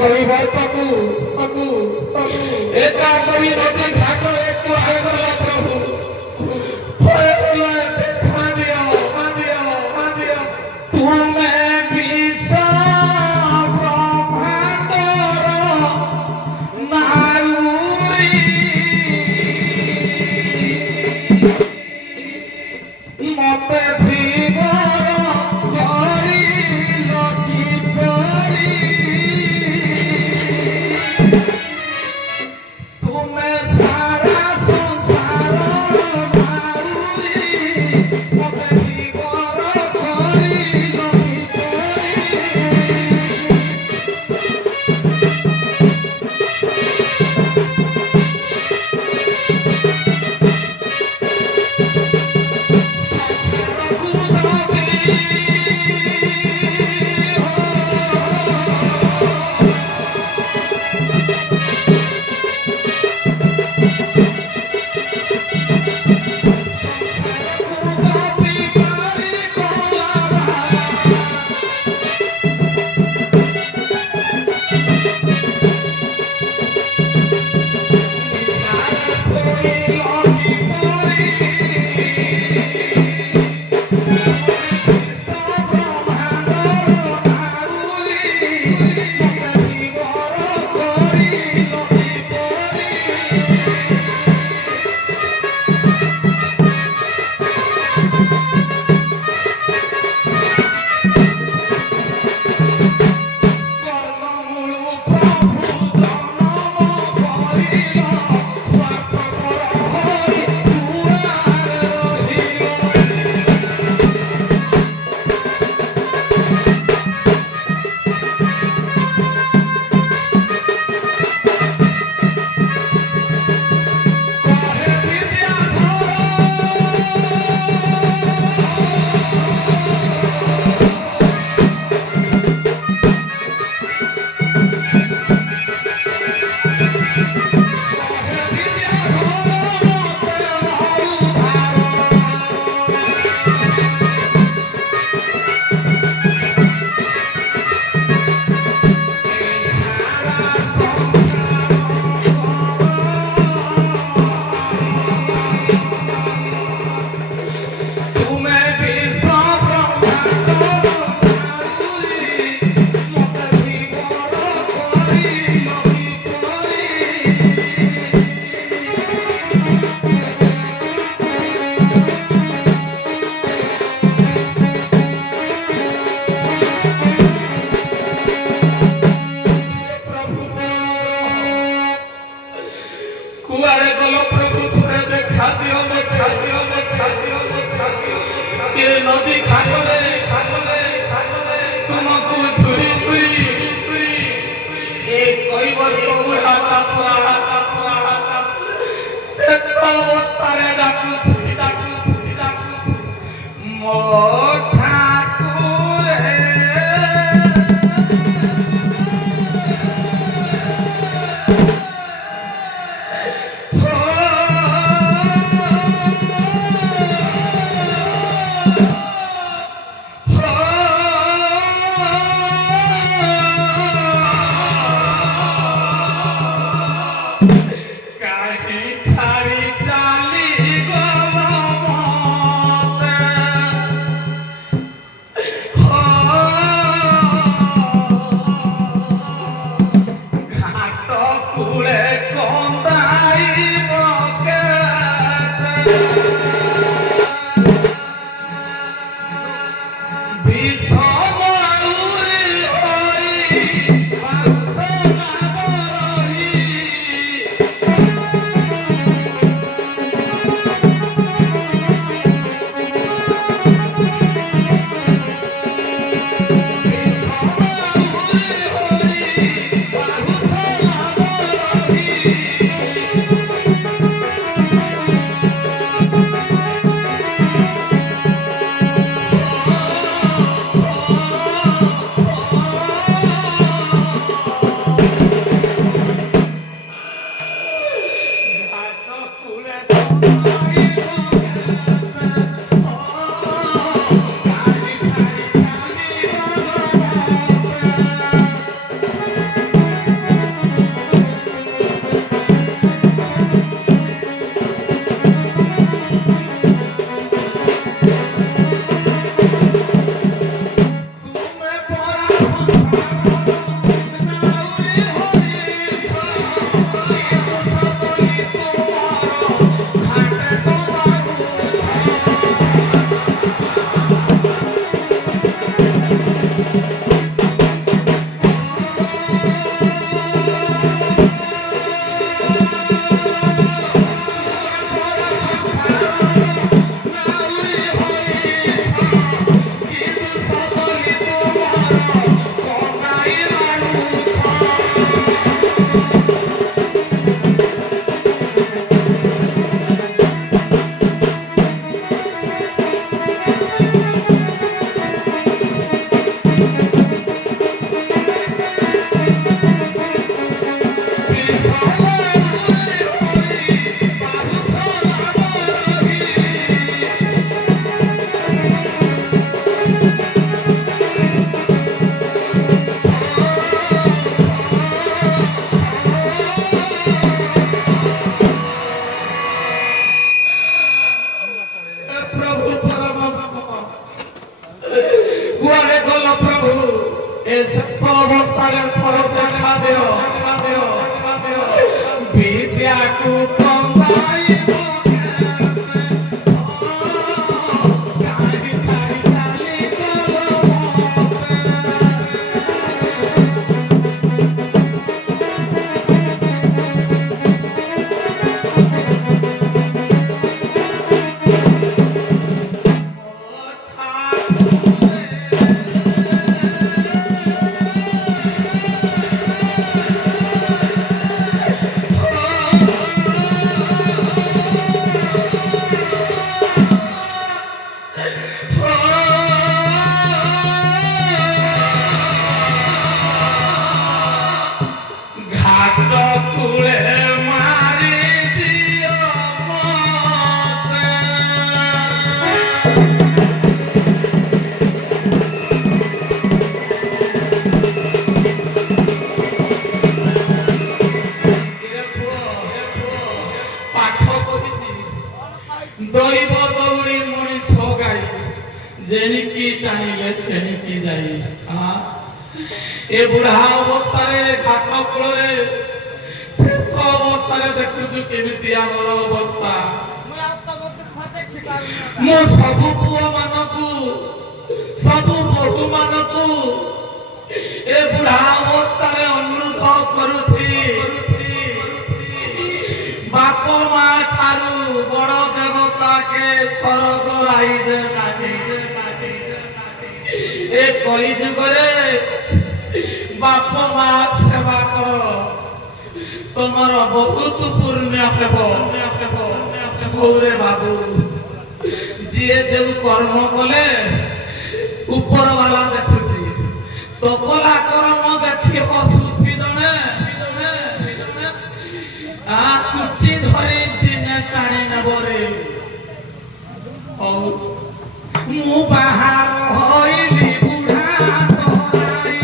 কইবার পাকু পাকু এটা করি নদী ঘাট একটু আগে বলা প্রভু ভয় হলে দেখা দিও মাদিও তুমি বিশ্ব ব্রহ্মাণ্ডর নারী মতে ধীবর করিল কি করি তুমি সারা সংসার নারী মতে ধীবর করিল কি করি कुआरे गलो प्रभु थोड़े देखा दियो ये नदी खाटरे तुमको झुरी ये कोई बार तो बुढ़ा कातरा से अवस्था रे डाकू मोठा ଅବସ୍ଥାରେ ଥରେ ଦେଖା ଦିଅ ବିଦ୍ୟାକୁ କନ୍ଦାଇବ କାହିଁ ଛାଡ଼ି ଚାଲିଗଲ দৈব দৌড়ি মଣିଷ গাই জেনিকি টাଣିଲେ ଛେଣିକି ଯାଇ ଏ ବୁଢା ଅବସ୍ଥାରେ ଘାଟ କୂଳରେ ଶେଷ ଅବସ୍ଥାରେ ଦେଖୁଛୁ କେମିତି ଆମର ଅବସ୍ଥା ମୁଁ ସବୁ ପୁଅ ମାନଙ୍କୁ ସବୁ ବୋହୂ ମାନଙ୍କୁ ଏ ବୁଢା ଅବସ୍ଥାରେ ଅନୁରୋଧ କରୁଛି ବାପ ମା ଠାରୁ ବଡ଼ ଦେବତା କେ ସ୍ୱର୍ଗ ରାଇଜେ ନାହିଁ ଏ କଳି ଯୁଗରେ ବାପ ମା ସେବା କର ତମର ବହୁତ ପୁଣ୍ୟ ହେବ ହଉରେ ବାବୁ ଯିଏ ଯେଉଁ କର୍ମ କଲେ ଉପର ବାଲା ଦେଖୁଛି ତୋକଲା କର୍ମ ଦେଖି ହସୁଛି ଜଣେ ଚୁଟି ଧରି ଦିନେ ଟାଣି ନେବରେ ହଉ ମୁଁ ବାହାର ହଇଲି ବୁଢା ତରାଇ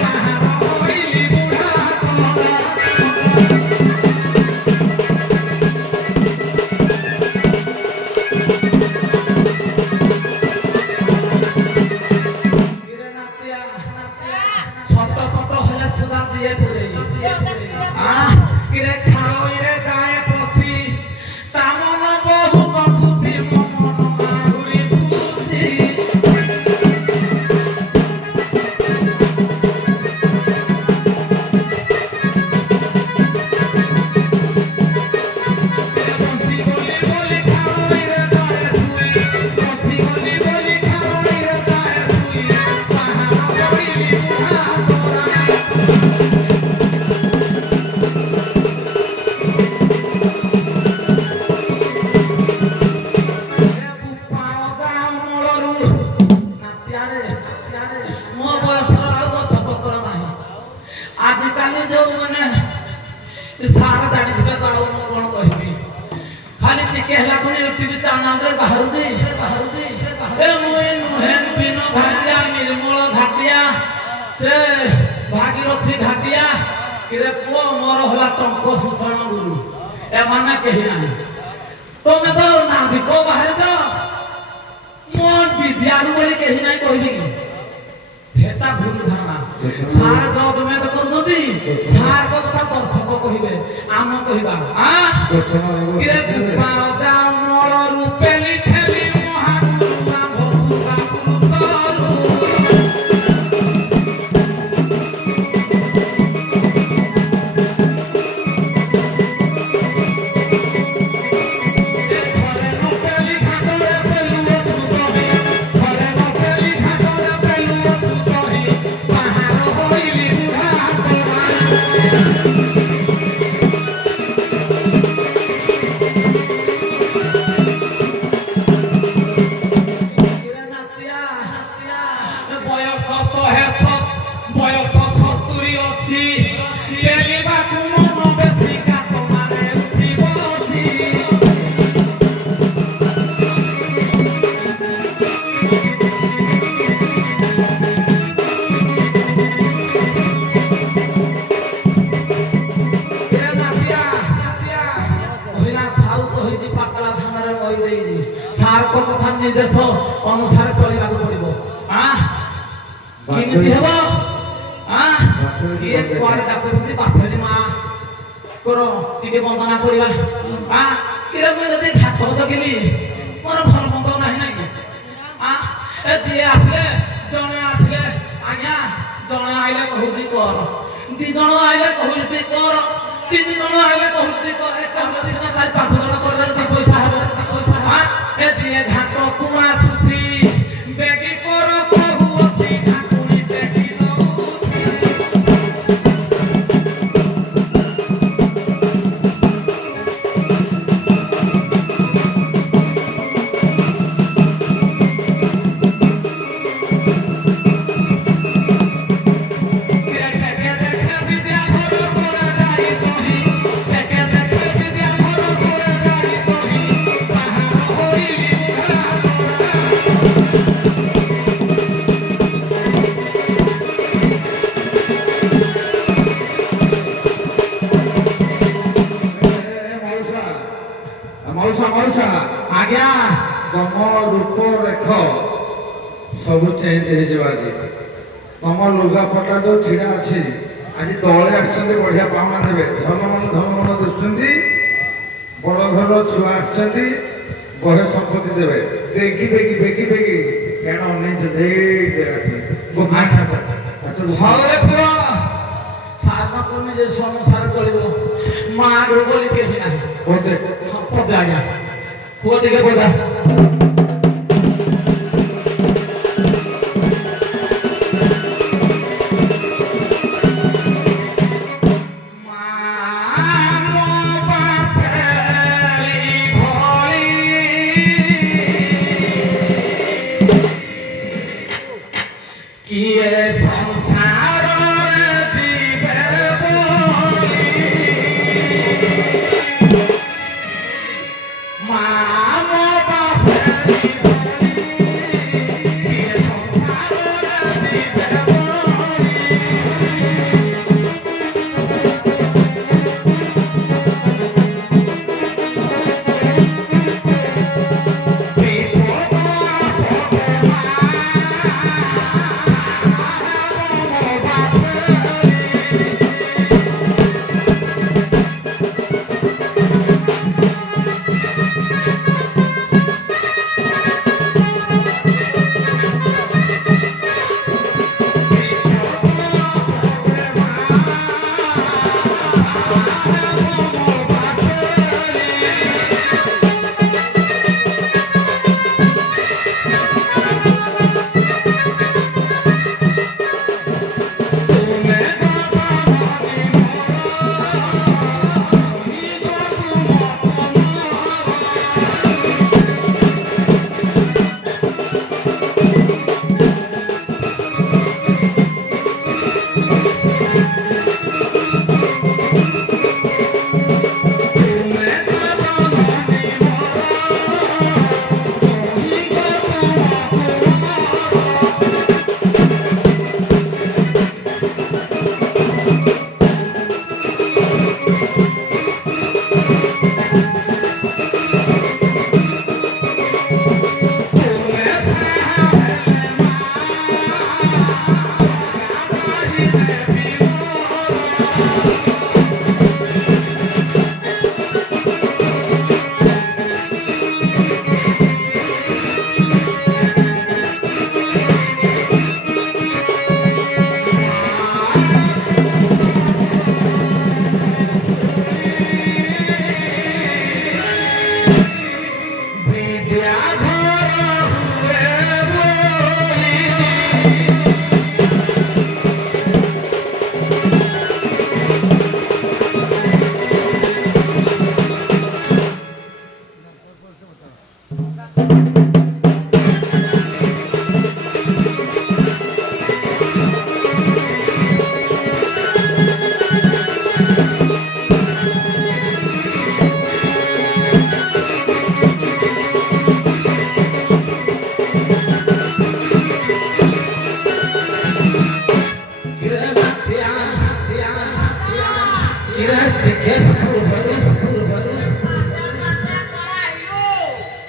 ବାହାର ହଇଲି ବୁଢା ତରାଇ आजिकाली जो मैंने सारा दाड़ी भितर ताऊ न कोन कहबी खाली टिके हला कोनी टीवी चैनल रे बाहरुदी ए मुइन मुहेन पिनो घाटिया निर्मल घाटिया से भागीरथी घाटिया किरे पो मोर हला टंक सुषण गुरु ए माने कहि नाही तमे तो ना भिको बाहर जा मोन विद्यालु बोली कहि नाही कहबी हेता भूल धारणा सार जग में तो करनदी सार को कथा दर्शक कहिबे आम कहिबा किरे पुपा जा मोर रूपेली ठेली महानुमा भगुआ पुरुषरू କହିଛି ପାତଲା ଧାନରେ କହି ଦେଇଛି ସାର୍ଙ୍କ କଥା ନିର୍ଦ୍ଦେଶ ଅନୁସାରେ ଚଳିବାକୁ ପଡିବ। କେମିତି ହେବ? କିଏ କୁଆଡେ ଡାକୁଛନ୍ତି ବାସେଣୀ ମା କର ଟିକେ ବନ୍ଦନା କରିବା। କିରେ ମୁଁ ଯଦି ଘାଟ ଜଗିଲି ମୋର ଭଲ ମନ୍ଦ ନାହିଁ ନା କି? ଏ ଯିଏ ଆସିଲେ ଜଣେ ଆସିଲେ ଆଜ୍ଞା ଜଣେ ଆଇଲେ କହୁଛି କର, ଦି ଜଣ ଆଇଲେ କହୁଛି କର, ତିନି ଜଣ ଆଇଲେ କହୁଛି କର, ସିନା ଚାରି ପାଞ୍ଚ ଜଣ କରିଦେଲେ ଦି ପଇସା ହେବ। ଏ ଯିଏ ଘାଟକୁ ଆସୁଛି ବେଗି କର କହୁଅଛି ଠାକୁଣି ବେଗି ଦଉଛି। ଆଜ୍ଞା ତମ ରୂପରେଖ ସବୁ ଚେଞ୍ଜ ହେଇଯିବ। ଆଜି ତମ ଲୁଗାପଟା ଯୋଉ ଛିଡା ଅଛି ଆଜି ତଳେ ଆସିଛନ୍ତି ବଢିଆ ପାଉଣା ଦେବେ। ଧର୍ମ ଦୁସୁଛନ୍ତି, ବଡ ଘର ଛୁଆ ଆସିଛନ୍ତି ବଢିଆ ସମ୍ପତ୍ତି ଦେବେ। ବେଗି ବେଗି ବେଗି ବେଗି କାରଣ ଅନେଇଛ ହଉରେ ପୁଅ ସାର ନିଜେ ସଂସାର ଚଳିବ ମା ବୋଲି କେହି ନାହିଁ। ପଦେ ଆଜ୍ଞା ପୁଅ ଟିକେ ପଦା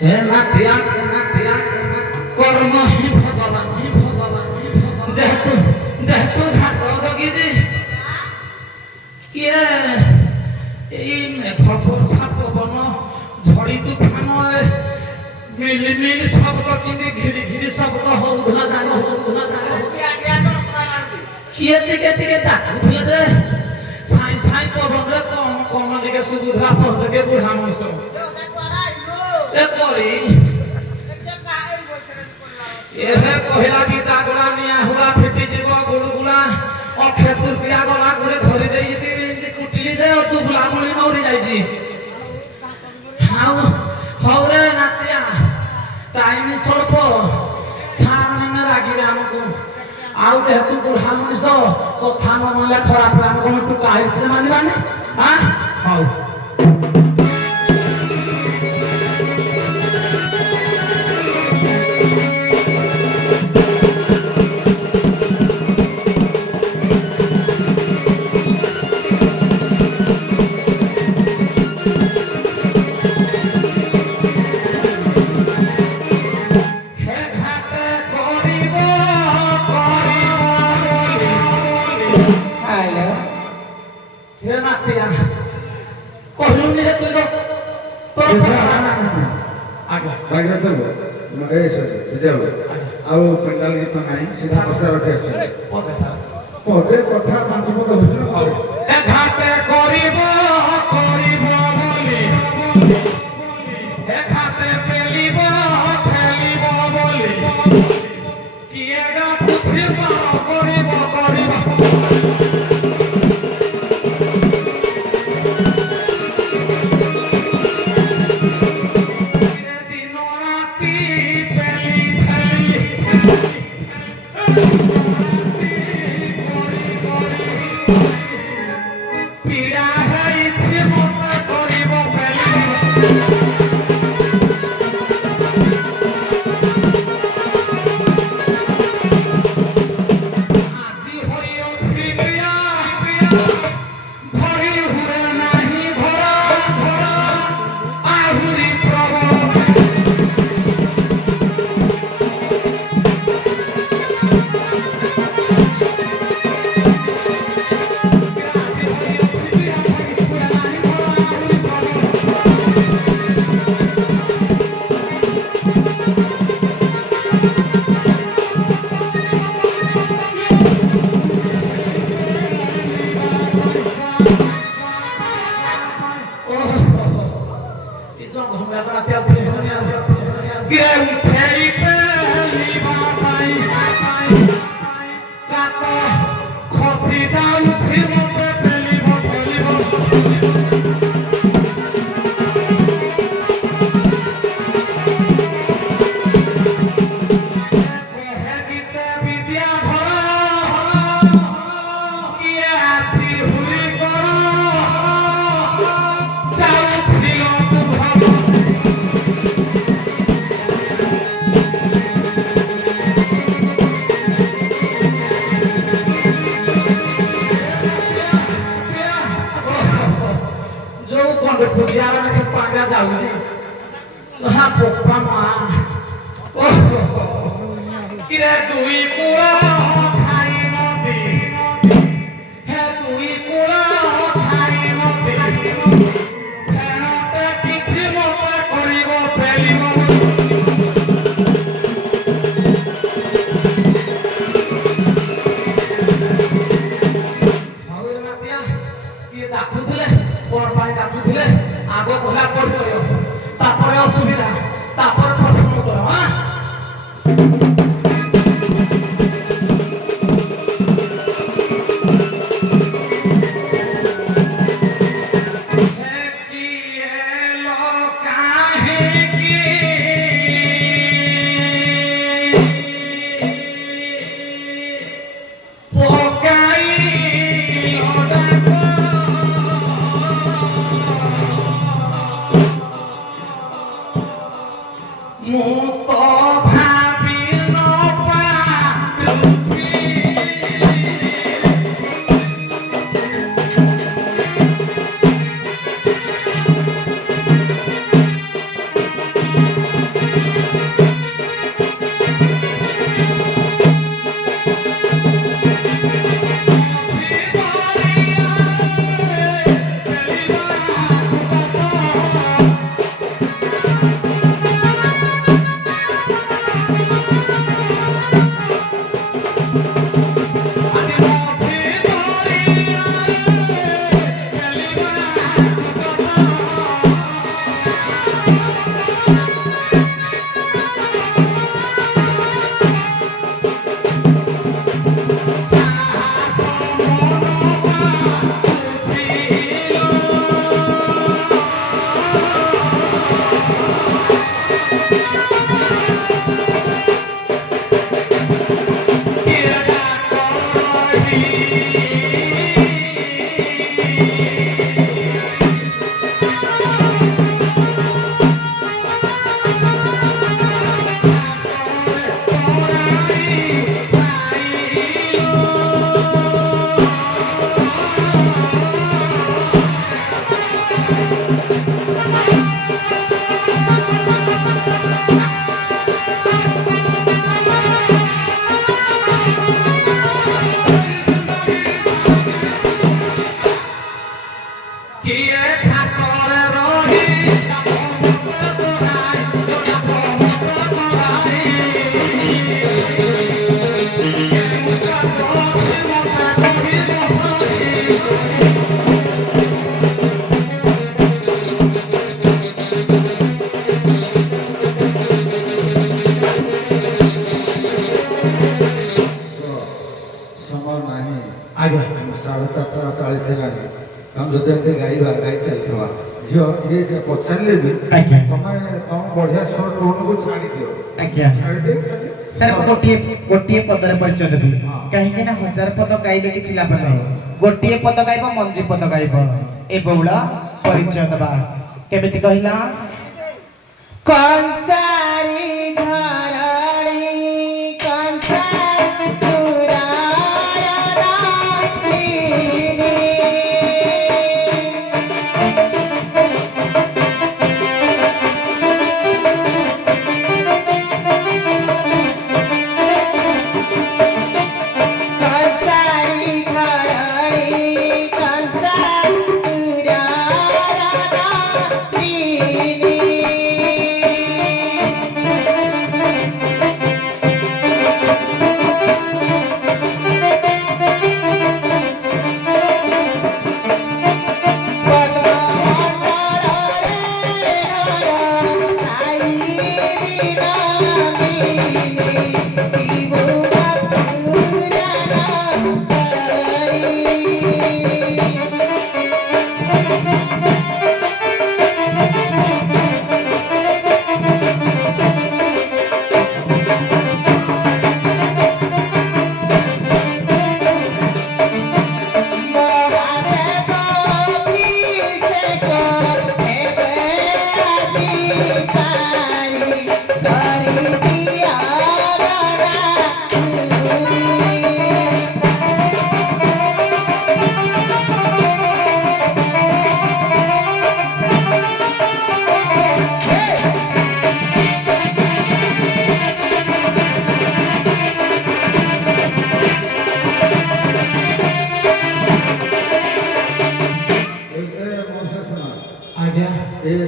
হে নাথিয়া কর্ম হি ভগবান যেহেতু যেহেতু ঘাট জগিছি কিয়ে এই মেঘ বর্ষা পবন ঝড়ি তুফান মিলিমিলি শব্দ কিন্তু ঘিরি ঘিরি শব্দ হଉଥିଲା কিଏ ଟିକେ ଟିକେ ଡାକୁଥିଲେ ଯେ ସାଇଁ ସାଇଁ ପବନରେ କମ କମ ଟିକେ ଶୁଭୁଥିଲା ସହଜକେ ବୁଢା ମଣିଷ ଏ କରି ଏହେ କହିଲା କି ତା ଗଳା ନିଆଁ ହୁଆ ଫିଟିଯିବ ଗୁଳୁଗୁଳା ଅକ୍ଷୟ ତୃତୀୟା ଗଲା ଘରେ ଧରି ଦେଇକି କୁଟିଲି ଯେ ଦୁବୁଲା ମୁଳି ମରି ଯାଇଛି ହଉ ରେ ନାତିଆ ଟାଇମ ସ୍ୱଳ୍ପ ସାର୍ ମାନେ ରାଗିବେ ଆମକୁ ଆଉ ଯେହେତୁ ବୁଢା ମଣିଷ କଥା ନ ମାନିଲେ ଖରାପ ଆମେ କଣ ଟୁକା ହେଇଥିଲେ ମାନିବାନି ହଉ କହିଲୁନି ଯେ ତୁଇ ଆଉ ପେଣ୍ଡାଲ ଗୀତ ନାହିଁ ସିଧା ପଚାର ପଦେ କଥା ପାଞ୍ଚ ପଦ ବୁଝୁ ଘାଟେ କରିବ କରିବ ବୋଲି ଏ ଘାଟେ ପେଲିବ ଠେଲିବ ବୋଲି କିଏ ଗା ବୁଝିବ କରିବ କରିବ পীড়া হইছে মত করিব আজি হইছি প্রিয়া ধরি হুরে নাহি ধরা আহুরি প্রভু কিরে তুই পুরা খাই নদী হে তুই পুরা খাই নদী ফেরতে কিছু মতে করিব পেলিব হଉ নাতিয়া କିଏ ଡାକୁଥିଲେ କଣ ପାଇଁ ଡାକୁଥିଲେ ଆଗ କହିଲା ପରିଚୟ ତାପରେ ଅସୁବିଧା ତାପରେ ପ୍ରଶ୍ନ ଉତ୍ତର ଯଦି ଏମିତି ଗାଇବା ଗାଇ ଚାଲିଥିବା ଝିଅ ଇଏ ପଚାରିଲେ ବି ଆଜ୍ଞା ତମେ ତମ ବଢିଆ ସ୍ୱର ଟୋନକୁ ଛାଡ଼ି ଦିଅ ଆଜ୍ଞା ଛାଡ଼ିଦିଅ ଖାଲି ସାର୍ ମୁଁ ଗୋଟିଏ ପଦରେ ପରିଚୟ ଦେବି କାହିଁକି ନା 1000 ପଦ ଗାଇଲେ କିଛି ଲାଭ ନାହିଁ ଗୋଟିଏ ପଦ ଗାଇବ ମଞ୍ଜି ପଦ ଗାଇବ ଏ ବହୁଳ ପରିଚୟ ଦେବା କେମିତି କହିଲା କଂସାରୀ ଘରଣୀ କଂସା ସୁରାରଣୀ कंसारी घरणी कंसा सुरारणी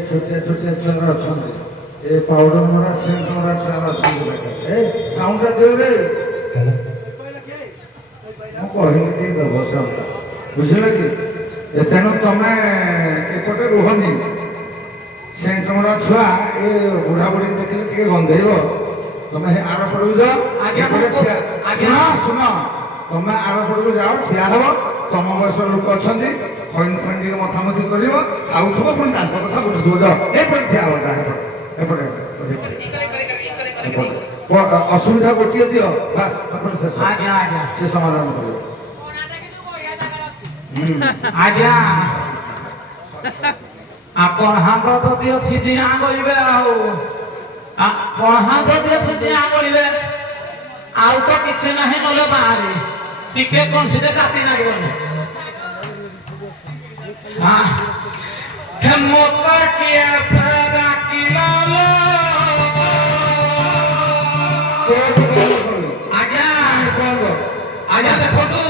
ଛୋଟିଆ ଛୋଟିଆ ଛୁଆ ଅଛନ୍ତି ଏ ପାଉଡର ମରା ସେଣ୍ଟ ମରା ଛୁଆ ଅଛନ୍ତି ଏ ସାଉଣ୍ଡଟା ଦିଅରେ ମୁଁ କହିଲି ଟିକେ ଦେବ ସାଉଣ୍ଡଟା ବୁଝିଲ କି ତେଣୁ ତମେ ଏପଟେ ରୁହନି ସେଣ୍ଟ ମରା ଛୁଆ ଏ ବୁଢ଼ା ବୁଢ଼ୀ ଦେଖିଲେ ଟିକେ ଗନ୍ଧେଇବ ତମେ ଆର ପଟକୁ ଯାଅ ଶୁଣ ଶୁଣ ତମେ ଆର ପଟକୁ ଯାଅ ଠିଆ ହବ ତମ ବୟସର ଲୋକ ଅଛନ୍ତି ଖଇନ ଫଇନ ଟିକେ ମଥାମଥି କରିବ ଖାଉଥିବ ପୁଣି ତାଙ୍କ କଥା ବୁଝୁଥିବ ଯାଅ ଏପଟେ ଠିଆ ହବ ଏପଟେ ଅସୁବିଧା ଗୋଟିଏ ଦିଅ ବାସ୍ ତାପରେ ସେ ସମାଧାନ କରିବ ଆଜ୍ଞା ଆପଣ ହାତ ଯଦି ଅଛି ଜିଆ ଗଳିବେ ଆଉ ଆପଣ ହାତ ଯଦି ଅଛି ଜିଆ ଗଳିବେ ଆଉ ତ କିଛି ନାହିଁ ନହେଲେ ବାହାରେ ଟିକେ କଣ ସେଟା କାଟି ଲାଗିବନି ମତ କିଏ ସାରା କିଲୋ ଆଜ୍ଞା ଆଜ୍ଞା ଦେଖନ୍ତୁ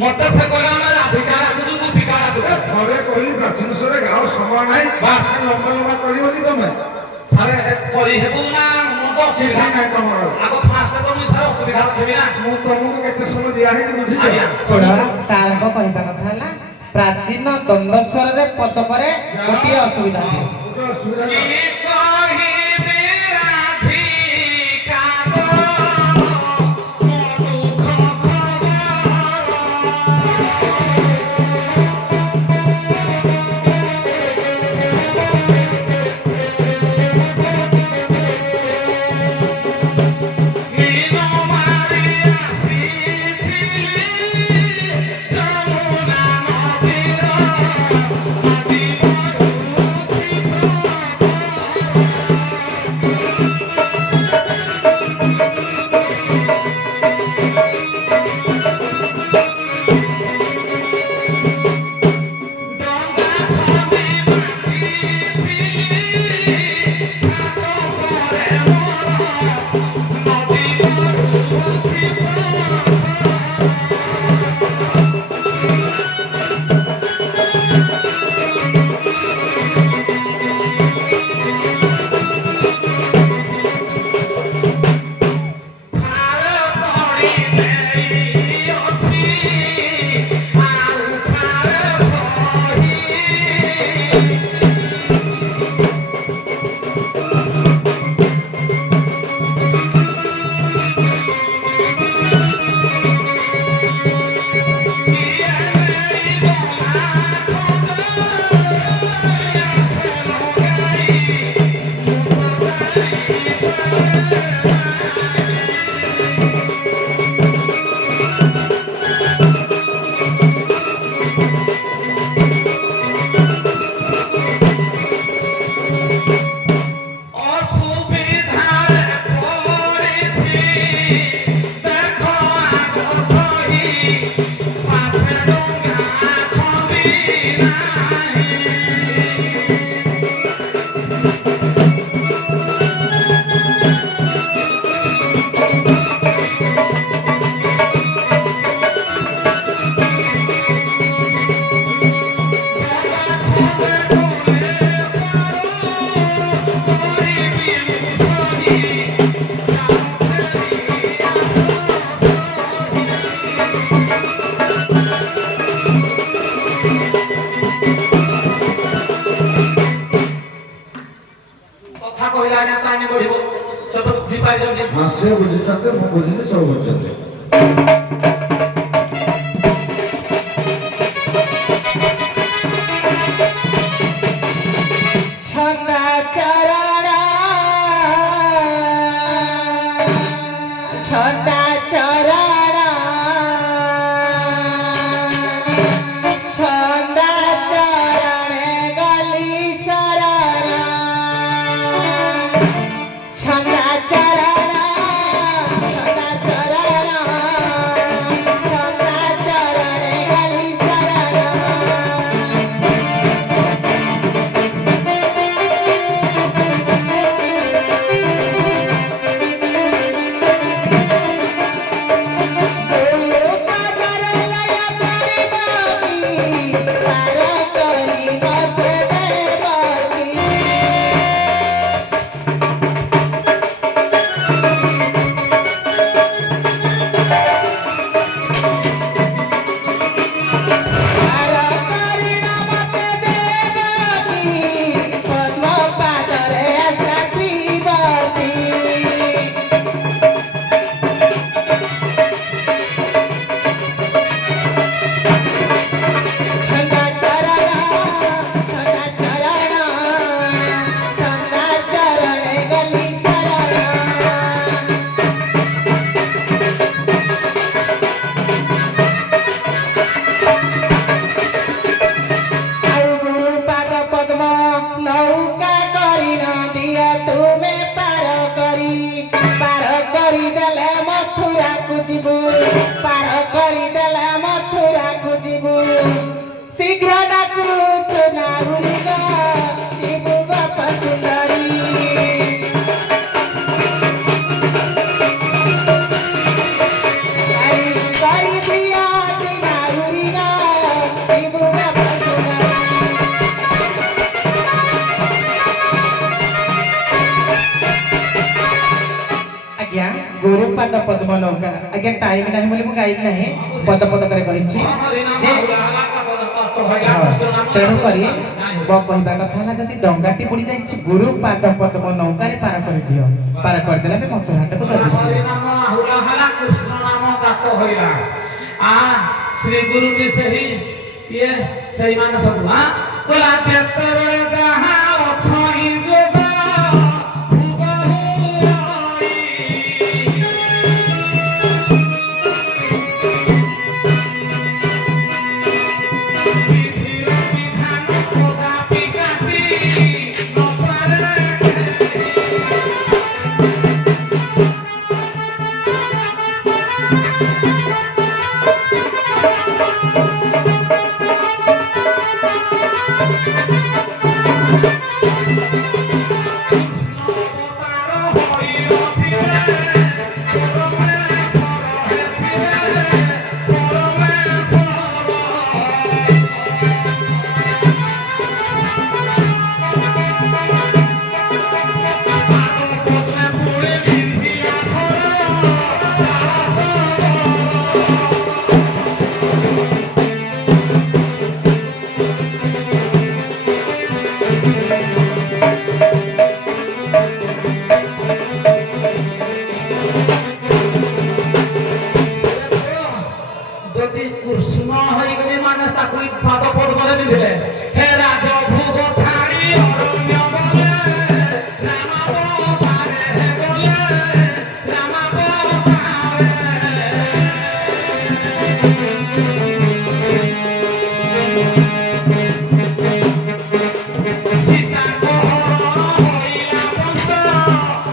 ମତେ ସେ କହିଲା ଆମେ ରାଧିକା ରାଖୁଛୁ ତୁ ଫିକା ରାଖୁଛୁ ଥରେ କହିଲି ପ୍ରାଚୀନ ସ୍ୱରରେ ଗାଁ ସମୟ ନାହିଁ ଲମ୍ବା ଲମ୍ବା କରିବ କି ତମେ ସାରେ କରିହେବୁ ନା ମୁଁ ତ ଅସୁବିଧା ନାହିଁ ତମର ଆଗ ଫାଷ୍ଟ ତ ମୁଁ ସାର୍ ଅସୁବିଧା ରଖିବି ନା ମୁଁ ତମକୁ କେତେ ସମୟ ଦିଆ ହେଇଛି ବୁଝିଛ ଶୁଣ ସାରଙ୍କ କହିବା କଥା ହେଲା ପ୍ରାଚୀନ ଦଣ୍ଡ ସ୍ୱରରେ ପଦ ପରେ ଗୋଟିଏ ଅସୁବିଧା ଗୋଟେ ଅସୁବିଧା କଥା କହିଲା ଆଜ୍ଞା କାହିଁକି ବଢିବ ସେ ତ ବୁଝିପାରିଛନ୍ତି। ହଁ ସେ ବୁଝିଛନ୍ତି ମୁଁ ବୁଝିଲି ସବୁ ବୁଝିଛନ୍ତି। ଛନ୍ଦା ଚରଣ ଛନ୍ଦା ଚରଣ ଛନ୍ଦା ଚରଣ ଗଲି ଶରଣ ଛନ୍ଦା ଚରଣ ଛନ୍ଦା ଚରଣ ଛନ୍ଦା ଚରଣ ଗଲି ଶରଣ ଛନ୍ଦା ଚରଣ ଛନ୍ଦା ଚରଣ ଛନ୍ଦା ଚରଣ ଗଲି ଶରଣ ଆଉ ଗୁରୁ ପାଦ ପଦ୍ମ ନୌକା କରିନ ଦିଅ ତୁମେ ପାର କରିଦେଲେ ମଥୁରାକୁ ଯିବୁ ପାର କରିଦେଲେ ମଥୁରାକୁ ଯିବୁ ଶୀଘ୍ର ଡାକୁଛୁ ନାହୁରି ଗ ଯିବୁ ଗୋପ ସୁନ୍ଦରୀ କରିଦିଅ ନାହୁରି ଗ ଯିବୁ ଗୋପ ସୁନ୍ଦରୀ ଆଜ୍ଞା ଗୁରୁ ପାଦ ପଦ୍ମ ନୌକା ଆଜ୍ଞା ଟାଇମ ନାହିଁ ବୋଲି ମୁଁ ଗାଇଲି ନାହିଁ ପଦ ପଦ କରି କହିଛି ଯେ ତେଣୁ କରି କହିବା କଥା ହେଲା ଯଦି ଡଙ୍ଗାଟି ବୁଡି ଯାଇଛି ଗୁରୁ ପାଦ ପଦ୍ମ ନୌକାରେ ପାର କରିଦିଅ ପାର କରିଦେଲେ ଆମେ ମଥୁରାହାଟକୁ ହରି ନାମ ଆହୁଲା ହେଲା କୃଷ୍ଣ ନାମ ଗାତ ହଇଲା ଆ ଶ୍ରୀ ଗୁରୁଟି ସେହି ଇଏ ସେଇମାନେ ସବୁ କହିଲା କେତେବେଳେ ଯାହା ଅଛଇ ଯୋଗ যদি কৃষ্ণ হয়ে গেলে মানে তাকে পাদ পদ্মরে নিলে হে রাজ ভোগ ছাড়ি অরণ্য গলে রামাবতারে হে গলে রামাবতারে সীতা হরণ হইলা বংশ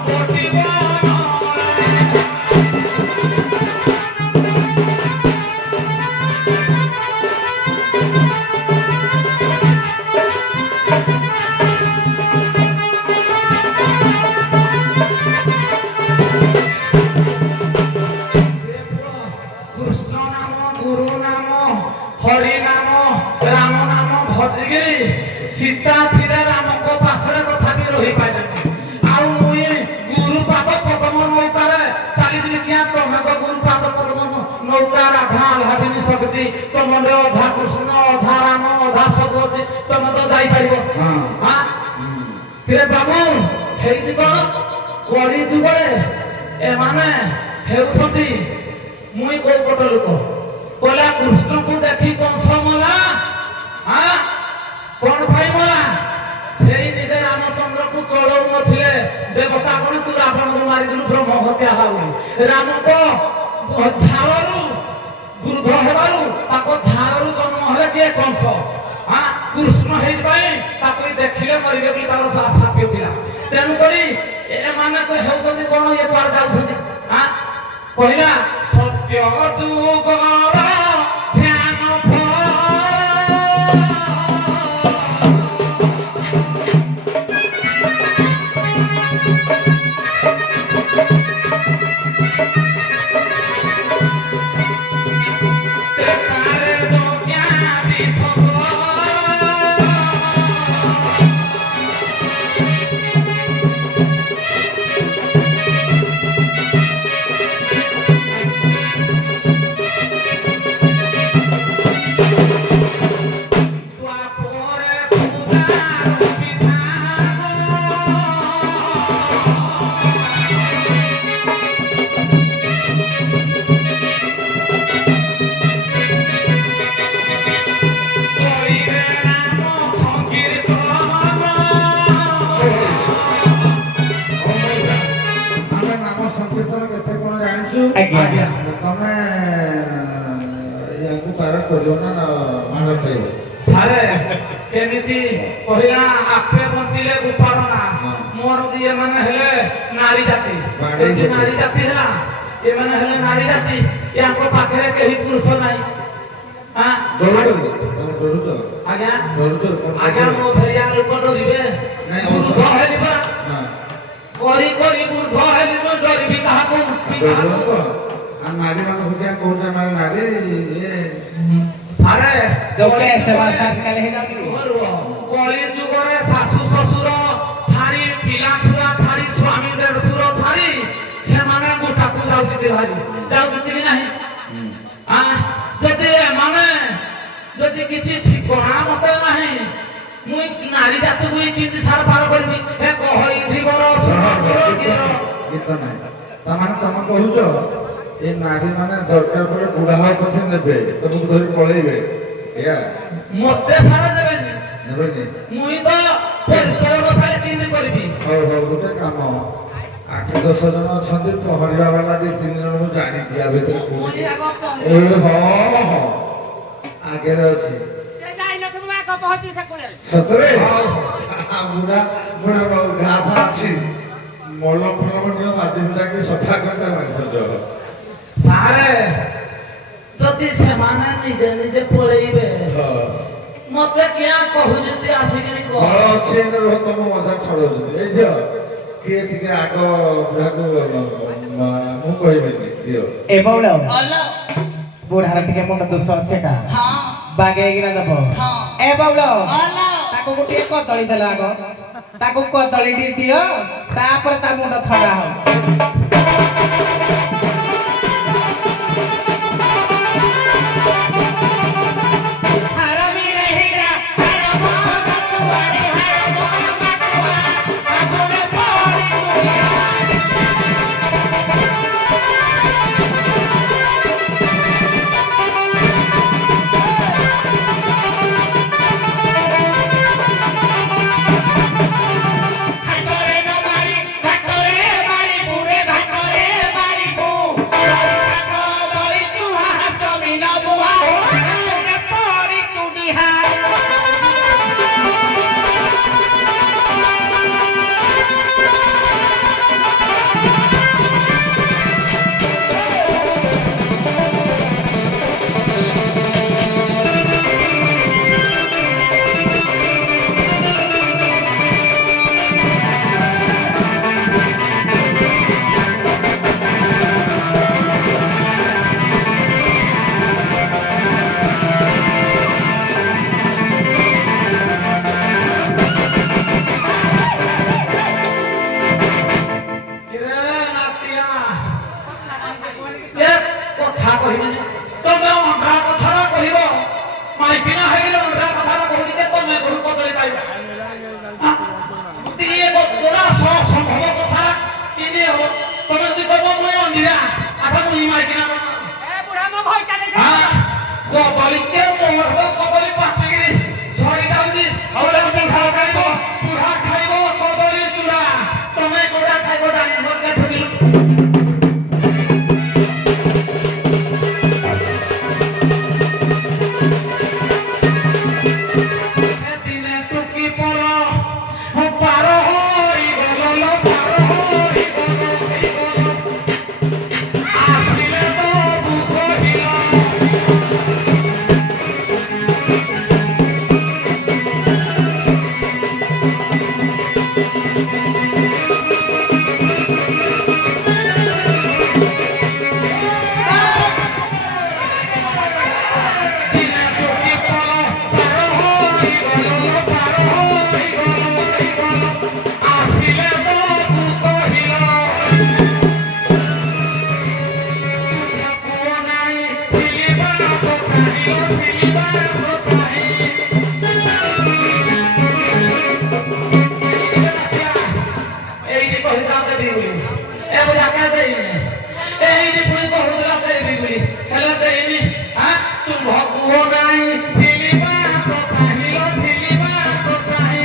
কোটি বনরে কৃষ্ণ নাম গুরু নাম হরি নাম রাম নাম ভজিগিরি সীতা ফিরে রামଙ୍କ ପାଖରେ ତଥାପି ରହିପାରିଲେନି ଆଉ ମୁଇଁ ଗୁରୁ ପାଦ ପଦ୍ମ ନୌକାରେ ଚାଲିଯିବି କିଆ ତମେ ତ ଗୁରୁ ପାଦ ପଦ୍ମ ନୌକା ରାଧା ଆହ୍ଲାଦିନୀ ଶକ୍ତି ତମର ଅଧା କୃଷ୍ଣ ଅଧା ରାମ ଅଧା ସବୁ ଅଛି ତମେ ତ ଯାଇପାରିବ ହଁ ଫିରେ ବାବୁ ହେଇଛି କଣ କଳି ଯୁଗରେ ଏମାନେ ହେଉଛନ୍ତି ମୁଇଁ କୋଉ ପଟ ଲୋକ କହିଲା କୃଷ୍ଣକୁ ଦେଖି କଂସ ମଲା କଣ ପାଇଁ ମଲା ସେଇ ନିଜେ ରାମଚନ୍ଦ୍ରକୁ ଚଳଉ ନଥିଲେ ଦେବତା କଣ ତୁ ରାବଣକୁ ମାରିଦେଲୁ ବ୍ରହ୍ମ ହତ୍ୟା ହେଲା ବୋଲି ରାମଙ୍କ ଝାଳରୁ ବୃଦ୍ଧ ହେବାରୁ ତାଙ୍କ ଝାଳରୁ ଜନ୍ମ ହେଲେ କିଏ କଂସ କୃଷ୍ଣ ହେଇଥିପାଇଁ ତାକୁ ଦେଖିଲେ ମରିବେ ବୋଲି ତାଙ୍କର ସାପ୍ୟ ଥିଲା ତେଣୁକରି ଏମାନେ ହେଉଛନ୍ତି କଣ ଇଏ କୁଆଡେ ଯାଉଛନ୍ତି କହିଲା ସତ୍ୟ ଯୁଗର ଧ୍ୟାନ ଫଳ ଆଜ୍ଞା ତମେ ୟାକୁ ପାର କରିବ ନା ମାଡ଼ ଖାଇବ ସାରେ କେମିତି କହିଲା ଆପେ ବଞ୍ଚିଲେ ଗୋପାଳ ନା ମୋର ଏମାନେ ହେଲେ ନାରୀ ଜାତି ଯଦି ନାରୀ ଜାତି ହେଲା ଏମାନେ ହେଲେ ନାରୀ ଜାତି ୟାଙ୍କ ପାଖରେ କେହି ପୁରୁଷ ନାହିଁ ଆଜ୍ଞା ଆଜ୍ଞା ମୋ ଭେଳିଆ ଲୋକ ଡରିବେ ବୃଦ୍ଧ ହେଲି ପରା କରି କରି ବୃଦ୍ଧ ହେଲି ମୁଁ ଡରିବି କାହାକୁ ନାରୀ ମାନଙ୍କୁ क्या कौन सा नारी ये सारे जो कैसे बात आजकल है जाओगी कली जुगरे सासु ससुर छाड़ी पिला छुआ छाड़ी स्वामी देवसुर छाड़ी से माने गोटा को जाउती भारी जाउती कि नहीं जदि माने जदि किछि ठिकाना मते नहीं मुई नारी जाति मुई किंति सार पार करबी ए कहई धिवर सुर गीत नहीं तमाने तम कहूछ ए नारी माने दरकार पड़े बुढ़ा हो पछे नेबे तुमको धरि पळेइबे या मते सारा देबेनी नेबेनी मुई तो परिचय पाले किंति करबी हो गोटे काम 8-10 जन अछंती तो हरिया वाला दी 3 जन को जानी दिया भीतर को ए हो आगे रे अछि से जाई न तुमा को पहुंची सकुले सतरे बुढ़ा बुढ़ा गाफा अछि मोलो फलो में बादी बुढ़ा के सफा करता मार सजो सारे जति सेमाने निजे निजे पळेइबे मते क्या कहू जति आसिकरी को बळ अछि न रह तम मजा छड़ो ए जे के टिके आगो बुढ़ा को मु कहबे दियो ए बौला अल्लाह बुढ़ार टिके मुंड दोष अछि का हां बागे गिना दबो हां ए बौला अल्लाह ताको गोटे कदली देला आगो ताको कदली दी दियो तापर ता मुंड थड़ा हो हटोरे न मारी କଦଳୀ କେ ମୋର କଦଳୀ ପାଚିକିରି ଝଡ଼ି ଯାଉଛି ହଉ ତାକୁ ଟିକେ ଖାଇବା ଖାଇବ ବୁଢ଼ା ଖାଇବ କଦଳୀ ଚୂଡ଼ା ତମେ କୋଉଟା ଖାଇବ ଜାଣି ମୋର ଠକିଲୁ দিনে টুকি পড় পার হই গল পার হই গল আসিলে তো বুক হইল দিনে টুকি পড় পার হই গল পার হই গল আসিলে তো বুক হইল পুও নাই ফিলিবা তো চাহিল ফিলিবা তো চাহি এইটি কহিলা দেবী বলি এ বুঝা কে দেইনি এইটি পুরি কহুলা দেবী বলি হেলে দেইনি হ্যাঁ তুম ভকুও নাই ফিলিবা তো চাহিল ফিলিবা তো চাহি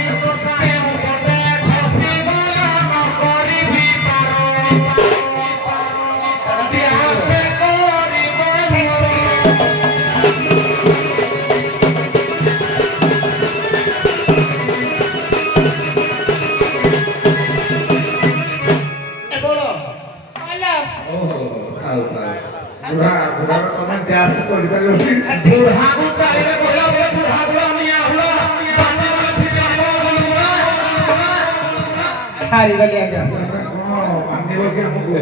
কেউ পটে খসিবা ন করিবি পারো বিয়াসে করিব ଏ ବୋଳ ହ୍ୟାଲୋ ଓହୋ ଥାଉ ଥାଉ ବୁଢ଼ାର ତମେ ଡ୍ୟାନ୍ସ କରିପାରିବନି ବୁଢ଼ାକୁ ଚାଲିଲେ କହିଲା ବେଳେ ବୁଢ଼ା ବୁଢ଼ା ନିଆ ହୁଳ ବାଜି ଗଲେ ଫିଟାଇବ ବୋଲି ବୁଢ଼ା ହାରିଗଲି ଆଜ୍ଞା କଣ ମାନିବ କି ଆମକୁ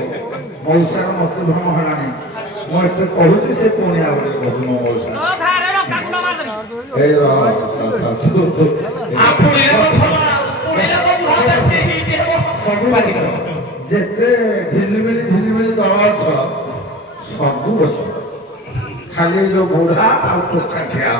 ମଉସାର ମତଭ୍ରମ ହେଲାଣି ମୁଁ ଏତେ କହୁଛି ସେ ପୁଣି ଆଉ ଗୋଟେ କହୁଛି ମୋ ମଉସା ତୋ ଘରେ ରକା ଗୁଣ୍ଡ ମାରିଦେବି ଏଇ ପୁଣିଲେ ତ ଭଲ ପୁଣିଲେ ତ ବୁଢ଼ା ବେଶୀ ହିଟ୍ ହେବ ସବୁ ପାଟି ଯେତେ ଝିଲିମିଲି ଦଳ ଅଛ ସବୁ ବସ ଖାଲି ଯୋଉ ବୁଢ଼ା ଆଉ ଟୋକା ଠିଆ